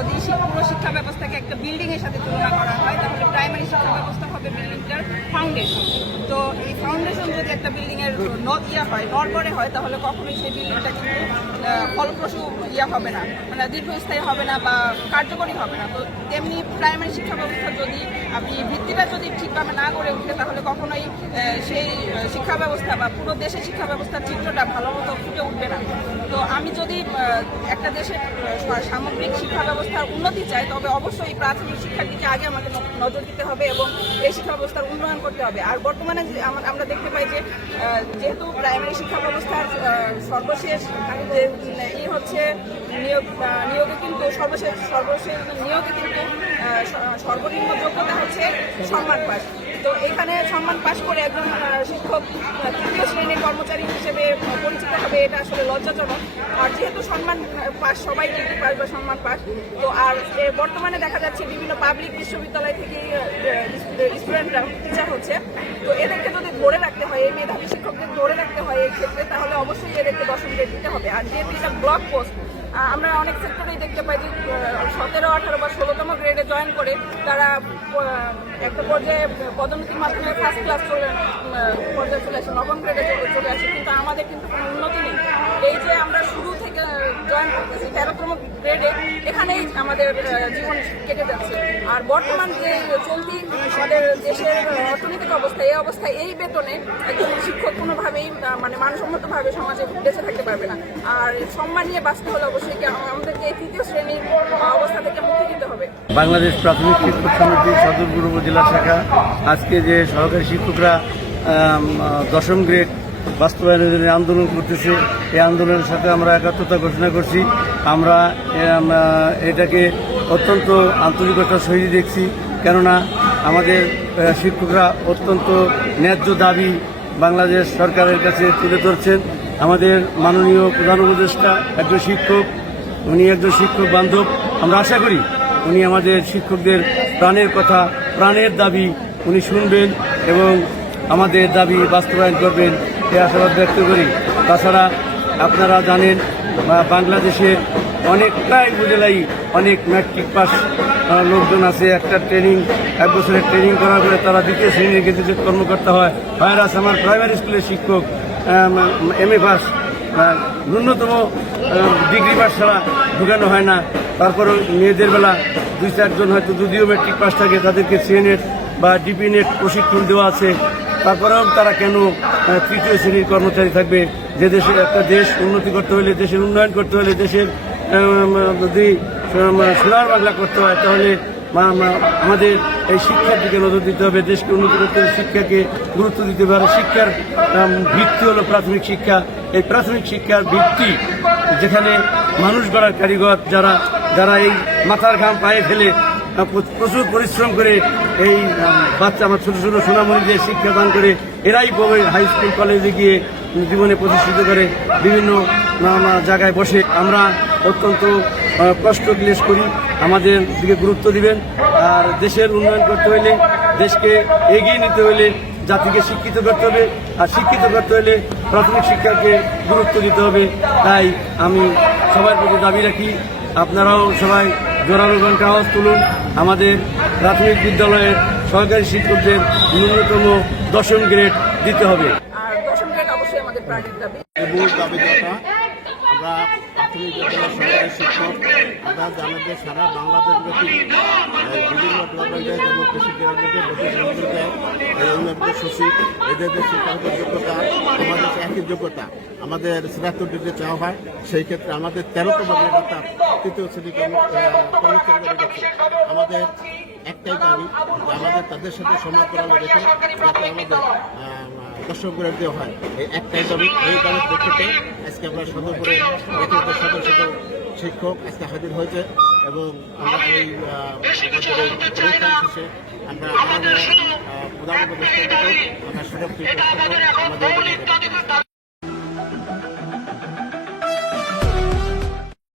যদি পুরো শিক্ষা ব্যবস্থাকে একটা বিল্ডিং এর সাথে তুলনা করা হয়, তাহলে প্রাইমারি শিক্ষা ব্যবস্থা হবে বিল্ডিংটার ফাউন্ডেশন তো এই ফাউন্ডেশন যদি একটা বিল্ডিং এর ন- ইয়া হয়, নড়বড়ে হয়, তাহলে কখনোই সেই বিল্ডিংটা কিন্তু ফলপ্রসূ ইয়া হবে না মানে দীর্ঘস্থায়ী হবে না বা কার্যকরী হবে না। তো তেমনি প্রাইমারি শিক্ষা ব্যবস্থা যদি আপনি ভিত্তিটা যদি ঠিকভাবে না গড়ে উঠে, তাহলে কখনোই সেই শিক্ষা ব্যবস্থা বা পুরো দেশের শিক্ষা ব্যবস্থার চিত্রটা ভালো মতো ফুটে উঠবে আমি যদি একটা দেশের সামগ্রিক শিক্ষা ব্যবস্থার উন্নতি চাই, তবে অবশ্যই প্রাথমিক শিক্ষার দিকে আগে আমাকে নজর দিতে হবে এবং এই শিক্ষা ব্যবস্থার উন্নয়ন করতে হবে। আর বর্তমানে আমরা দেখতে পাই যে যেহেতু প্রাইমারি শিক্ষা ব্যবস্থার সর্বশেষ ই হচ্ছে নিয়োগ নিয়োগে সর্বশেষ সর্বশেষ নিয়োগে কিন্তু সর্বনিম্ন যোগ্যতা হচ্ছে সম্মান পাস। তো এখানে সম্মান পাশ করে একজন শিক্ষক তৃতীয় শ্রেণির কর্মচারী হিসেবে পরিচিত হবে, এটা আসলে লজ্জাজনক। আর যেহেতু সম্মান পাস, সবাই ডিগ্রি পাস বা সম্মান পাস, তো আর বর্তমানে দেখা যাচ্ছে বিভিন্ন পাবলিক বিশ্ববিদ্যালয় থেকে স্টুডেন্টরা টিচার হচ্ছে। তো এদেরকে যদি ধরে রাখতে হয়, এই মেধাবী শিক্ষকদের ধরে রাখতে হয় এই ক্ষেত্রে তাহলে অবশ্যই এদেরকে দশম গ্রেড দিতে হবে। আর যেহেতু এটা ব্লক পোস্ট আমরা অনেক সেক্টরেই দেখতে পাই যে সতেরো, আঠারো বা ষোলোতম গ্রেডে জয়েন করে তারা একটা পর্যায়ে পদোন্নতির মাধ্যমে ফার্স্ট ক্লাস চলে পর্যায়ে চলে আসে, নবম গ্রেডে চলে আসে, কিন্তু আমাদের কিন্তু কোনো উন্নতি নেই। এই যে আমরা শুরু থেকে জয়েন করতেছি, তেরোতম গ্রেডে এখানেই আমাদের জীবন কেটে যাচ্ছে। আর বর্তমান যে চলতি আমাদের দেশের অর্থনৈতিক অবস্থা, এই অবস্থায় এই বেতনে একজন শিক্ষক কোনোভাবেই মানে মানসম্মতভাবে সমাজে বেঁচে থাকতে পারবে না। আর সম্মান নিয়ে বাঁচতে হলে অবশ্যই আমাদেরকে এই তৃতীয় শ্রেণির অবস্থা থেকে মুক্তি দিতে হবে। বাংলাদেশ প্রাথমিক শিক্ষক সমিতি সদরপুর উপজেলা শাখা। আজকে যে সহকারী শিক্ষকরা দশম গ্রেড বাস্তবায়নের জন্য আন্দোলন করতেছে। এই আন্দোলনের সাথে আমরা একাত্মতা ঘোষণা করছি। আমরা এটাকে অত্যন্ত আন্তরিকতার সহিত দেখছি। কেননা আমাদের শিক্ষকরা অত্যন্ত ন্যায্য দাবি বাংলাদেশ সরকারের কাছে তুলে ধরছেন। আমাদের মাননীয় প্রধান উপদেষ্টা একজন শিক্ষক, উনি একজন শিক্ষক বান্ধব। আমরা আশা করি উনি আমাদের শিক্ষকদের প্রাণের কথা, প্রাণের দাবি উনি শুনবেন এবং আমাদের দাবি বাস্তবায়ন করবেন। এ আশাবাদ ব্যক্ত করি। তাছাড়া আপনারা জানেন, বা বাংলাদেশের অনেক প্রায় উপজেলাই অনেক ম্যাট্রিক পাস লোকজন আছে, একটা ট্রেনিং এক বছরের ট্রেনিং করার পরে তারা দ্বিতীয় শ্রেণির গেজেটেড কর্মকর্তা হয়। ভাইরাস আমার প্রাইমারি স্কুলের শিক্ষক এম এ পাস ন্যূনতম ডিগ্রি পাস ছাড়া ঢুকানো হয় না। তারপরে মেয়েদের বেলা দুই চারজন হয়তো যদিও মেট্রিক পাস থাকে, তাদেরকে সিএনএট বা ডিপি নেট প্রশিক্ষণ দেওয়া আছে, তারপরেও তারা কেন তৃতীয় শ্রেণির কর্মচারী থাকবে? যে দেশে একটা দেশ উন্নতি করতে হলে, দেশের উন্নয়ন করতে হলে, দেশের যদি সোনার বাংলা করতে হয়, তাহলে আমাদের এই শিক্ষার দিকে নজর দিতে হবে, দেশকে উন্নতি করতে হলে শিক্ষাকে গুরুত্ব দিতে হবে। শিক্ষার ভিত্তি হলো প্রাথমিক শিক্ষা। এই প্রাথমিক শিক্ষার ভিত্তি যেখানে মানুষ গড়ার কারিগর যারা যারা এই মাথার ঘাম পায়ে ফেলে প্রচুর পরিশ্রম করে এই বাচ্চা, আমার ছোটো ছোট সোনামণিদের শিক্ষা দান করে, এরাই হাই স্কুল কলেজে গিয়ে জীবনে প্রতিষ্ঠিত করে, বিভিন্ন নানা জায়গায় বসে আমরা অত্যন্ত কষ্ট ক্লেশ করি, আমাদের দিকে গুরুত্ব দিবেন। আর দেশের উন্নয়ন করতে হলে দেশকে এগিয়ে নিতে হলে জাতিকে শিক্ষিত করতে হবে। আর শিক্ষিত করতে হলে প্রাথমিক শিক্ষাকে গুরুত্ব দিতে হবে। তাই আমি সবার প্রতি দাবি রাখি, আপনারাও সবাই জোরালো ঘণ্টা আওয়াজ তুলুন। আমাদের প্রাথমিক বিদ্যালয়ের সরকারি শিক্ষকদের ন্যূনতম দশম গ্রেড দিতে হবে। আর দশম গ্রেড অবশ্যই আমাদের প্রাণের দাবি। মূল দাবিদাতা আমরা প্রাথমিক বিদ্যালয়ের সরকারি শিক্ষক আমরা জানেন যে সারা বাংলাদেশ ব্যাপী বিভিন্ন ইউনিয়নকে সচিব এদের যোগ্যতা আমাদের একই যোগ্যতা, আমাদের চাওয়া হয়, সেই ক্ষেত্রে আমাদের তেরোতম অর্থাৎ তৃতীয় শ্রেণি আমাদের একটাই দাবি আমাদের তাদের সাথে সমান করানো রেখে যাতে আমাদের দর্শক করে দেওয়া হয়। এই একটাই দাবি এই দাবির প্রেক্ষিতে আজকে আমরা সদরপুরে ব্যক্তিগত শত শত শিক্ষক আজকে হাজির হয়েছে এবং আমরা এই শেষে আমরা আমাদের প্রধানমন্ত্রী আমরা আমাদের